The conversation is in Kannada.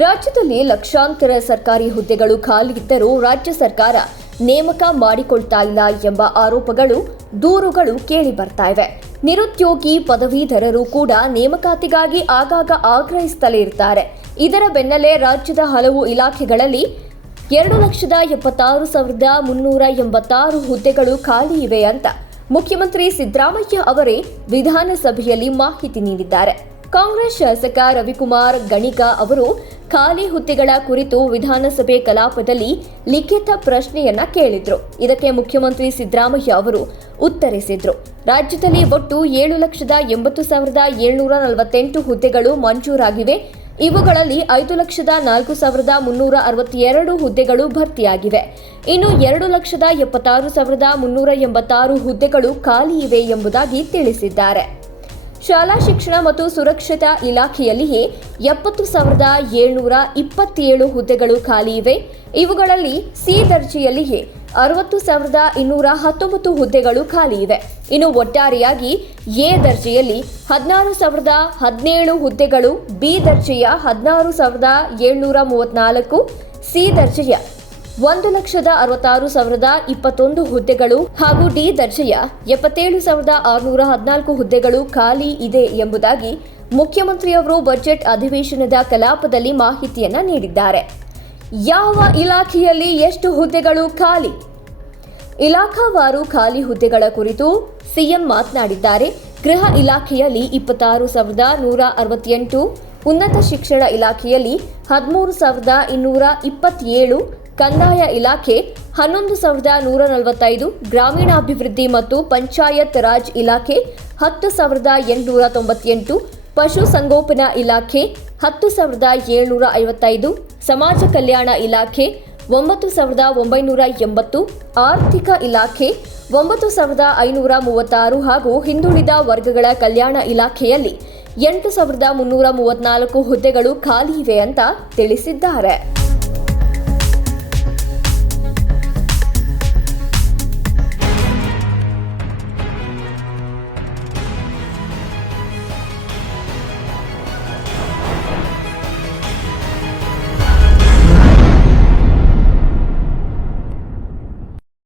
ರಾಜ್ಯದಲ್ಲಿ ಲಕ್ಷಾಂತರ ಸರ್ಕಾರಿ ಹುದ್ದೆಗಳು ಖಾಲಿ ಇದ್ದರೂ ರಾಜ್ಯ ಸರ್ಕಾರ ನೇಮಕ ಮಾಡಿಕೊಳ್ತಾ ಇಲ್ಲ ಎಂಬ ಆರೋಪಗಳು ದೂರುಗಳು ಕೇಳಿ ಬರ್ತಾ ಇವೆ. ನಿರುದ್ಯೋಗಿ ಪದವೀಧರರು ಕೂಡ ನೇಮಕಾತಿಗಾಗಿ ಆಗಾಗ ಆಗ್ರಹಿಸುತ್ತಲೇ ಇರ್ತಾರೆ. ಇದರ ಬೆನ್ನಲ್ಲೇ ರಾಜ್ಯದ ಹಲವು ಇಲಾಖೆಗಳಲ್ಲಿ ಎರಡು ಲಕ್ಷದ ಎಪ್ಪತ್ತಾರು ಸಾವಿರದ ಮುನ್ನೂರ ಎಂಬತ್ತಾರು ಹುದ್ದೆಗಳು ಖಾಲಿ ಇವೆ ಅಂತ ಮುಖ್ಯಮಂತ್ರಿ ಸಿದ್ದರಾಮಯ್ಯ ಅವರೇ ವಿಧಾನಸಭೆಯಲ್ಲಿ ಮಾಹಿತಿ ನೀಡಿದ್ದಾರೆ. ಕಾಂಗ್ರೆಸ್ ಶಾಸಕ ರವಿಕುಮಾರ್ ಗಣಿಕಾ ಅವರು ಖಾಲಿ ಹುದ್ದೆಗಳ ಕುರಿತು ವಿಧಾನಸಭೆ ಕಲಾಪದಲ್ಲಿ ಲಿಖಿತ ಪ್ರಶ್ನೆಯನ್ನ ಕೇಳಿದ್ರು. ಇದಕ್ಕೆ ಮುಖ್ಯಮಂತ್ರಿ ಸಿದ್ದರಾಮಯ್ಯ ಅವರು ಉತ್ತರಿಸಿದ್ರು. ರಾಜ್ಯದಲ್ಲಿ ಒಟ್ಟು ಏಳು ಲಕ್ಷದ ಎಂಬತ್ತು ಸಾವಿರದ ಏಳ್ನೂರ ನಲವತ್ತೆಂಟು ಹುದ್ದೆಗಳು ಮಂಜೂರಾಗಿವೆ. ಇವುಗಳಲ್ಲಿ ಐದು ಲಕ್ಷದ ನಾಲ್ಕು ಸಾವಿರದ ಮುನ್ನೂರ ಅರವತ್ತೆರಡು ಹುದ್ದೆಗಳು ಭರ್ತಿಯಾಗಿವೆ. ಇನ್ನು ಎರಡು ಲಕ್ಷದ ಎಪ್ಪತ್ತಾರು ಸಾವಿರದ ಮುನ್ನೂರ ಎಂಬತ್ತಾರು ಹುದ್ದೆಗಳು ಖಾಲಿ ಇವೆ ಎಂಬುದಾಗಿ ತಿಳಿಸಿದ್ದಾರೆ. ಶಾಲಾ ಶಿಕ್ಷಣ ಮತ್ತು ಸುರಕ್ಷತಾ ಇಲಾಖೆಯಲ್ಲಿಯೇ ಎಪ್ಪತ್ತು ಸಾವಿರದ ಏಳ್ನೂರ ಇಪ್ಪತ್ತೇಳು ಹುದ್ದೆಗಳು ಖಾಲಿ ಇವೆ. ಇವುಗಳಲ್ಲಿ ಸಿ ದರ್ಜೆಯಲ್ಲಿಯೇ ಅರವತ್ತು ಸಾವಿರದ ಇನ್ನೂರ ಹತ್ತೊಂಬತ್ತು ಹುದ್ದೆಗಳು ಖಾಲಿ ಇವೆ. ಇನ್ನು ಒಟ್ಟಾರೆಯಾಗಿ ಎ ದರ್ಜೆಯಲ್ಲಿ ಹದಿನಾರು ಸಾವಿರದ ಹದಿನೇಳು ಹುದ್ದೆಗಳು, ಬಿ ದರ್ಜೆಯ ಹದಿನಾರು ಸಾವಿರದ ಏಳ್ನೂರ ಮೂವತ್ತ್ನಾಲ್ಕು ಸಿ ದರ್ಜೆಯ ಒಂದು ಲಕ್ಷದ ಅರವತ್ತಾರು ಸಾವಿರದ ಇಪ್ಪತ್ತೊಂದು ಹುದ್ದೆಗಳು ಹಾಗೂ ಡಿ ದರ್ಜೆಯ ಎಪ್ಪತ್ತೇಳು ಸಾವಿರದ ಆರುನೂರ ಹದಿನಾಲ್ಕು ಹುದ್ದೆಗಳು ಖಾಲಿ ಇದೆ ಎಂಬುದಾಗಿ ಮುಖ್ಯಮಂತ್ರಿಯವರು ಬಜೆಟ್ ಅಧಿವೇಶನದ ಕಲಾಪದಲ್ಲಿ ಮಾಹಿತಿಯನ್ನು ನೀಡಿದ್ದಾರೆ. ಯಾವ ಇಲಾಖೆಯಲ್ಲಿ ಎಷ್ಟು ಹುದ್ದೆಗಳು ಖಾಲಿ? ಇಲಾಖಾವಾರು ಖಾಲಿ ಹುದ್ದೆಗಳ ಕುರಿತು ಸಿಎಂ ಮಾತನಾಡಿದ್ದಾರೆ. ಗೃಹ ಇಲಾಖೆಯಲ್ಲಿ ಇಪ್ಪತ್ತಾರು ಸಾವಿರದ ನೂರ ಅರವತ್ತೆಂಟು, ಉನ್ನತ ಶಿಕ್ಷಣ ಇಲಾಖೆಯಲ್ಲಿ ಹದಿಮೂರು ಸಾವಿರದ ಇನ್ನೂರ ಇಪ್ಪತ್ತೇಳು ಕಂದಾಯ ಇಲಾಖೆ ಹನ್ನೊಂದು ಸಾವಿರದ ನೂರ ನಲವತ್ತೈದು ಗ್ರಾಮೀಣಾಭಿವೃದ್ಧಿ ಮತ್ತು ಪಂಚಾಯತ್ ರಾಜ್ ಇಲಾಖೆ ಹತ್ತು ಸಾವಿರದ ಎಂಟುನೂರ ತೊಂಬತ್ತೆಂಟು ಪಶುಸಂಗೋಪನಾ ಇಲಾಖೆ ಹತ್ತು ಸಾವಿರದ ಏಳ್ನೂರ ಐವತ್ತೈದು ಸಮಾಜ ಕಲ್ಯಾಣ ಇಲಾಖೆ ಒಂಬತ್ತು ಸಾವಿರದ ಒಂಬೈನೂರ ಎಂಬತ್ತು ಆರ್ಥಿಕ ಇಲಾಖೆ ಒಂಬತ್ತು ಸಾವಿರದ ಐನೂರ ಮೂವತ್ತಾರು ಹಾಗೂ ಹಿಂದುಳಿದ ವರ್ಗಗಳ ಕಲ್ಯಾಣ ಇಲಾಖೆಯಲ್ಲಿ ಎಂಟು ಸಾವಿರದ ಮುನ್ನೂರ ಮೂವತ್ನಾಲ್ಕು ಹುದ್ದೆಗಳು ಖಾಲಿ ಇವೆ ಅಂತ ತಿಳಿಸಿದ್ದಾರೆ.